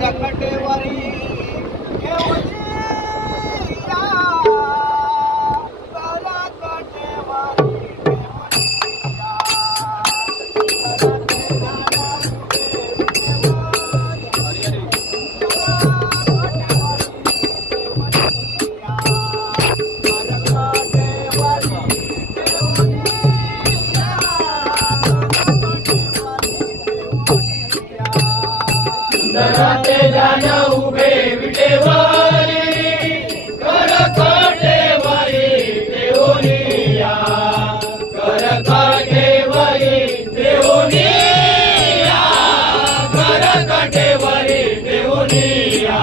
करकटेवरी घेऊनिया सुंदराचे जान उभे विटेवरी करकटेवरी देऊनिया करकटेवरी देऊनिया करकटेवरी देऊनिया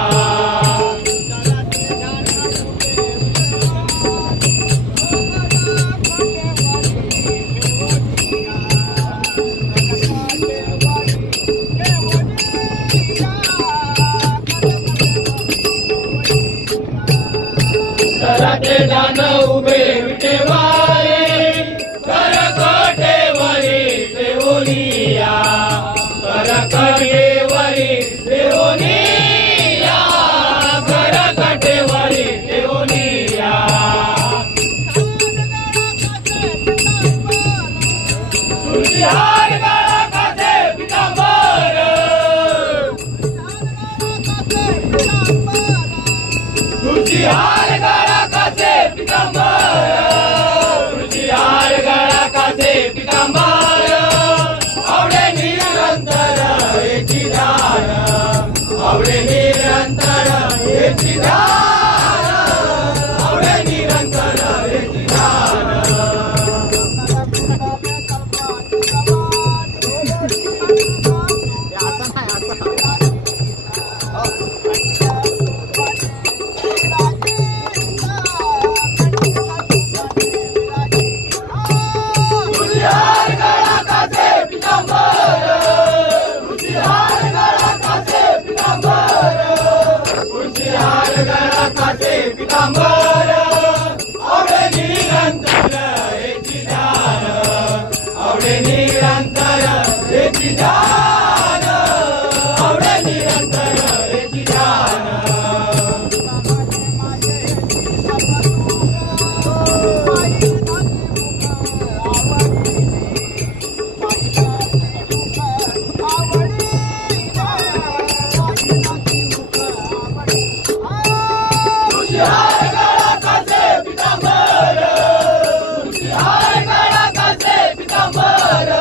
सुंदराचे जान उभे विटेवरी करकटेवरी देऊनिया करकटेवरी देऊनिया करकटेवरी देऊनिया तुझ्यार गळा कासे पितांबर तुझ्यार गळा कासे पितांबर तुझ्यार गळा कासे पितांबर आवडे निरंतर याची दान आवडे निरंतर याची दान आवडे निरंतर याची दान तुझ्यार गळा कासे पितांबर तुझ्यार गळा कासे पितांबर तुझ्यार गळा कासे पितांबर आवडे निरंतर याची दान आवडे निरंतर याची दान आवडे निरंतर याची दान तुझ्यार गळा कासे पितांबर तुझ्यार गळा कासे पितांबर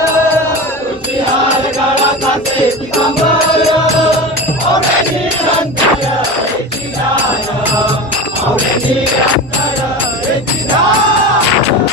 तुझ्यार गळा कासे पितांबर आवडे निरंतर याची दान आवडे निरंतर याची दान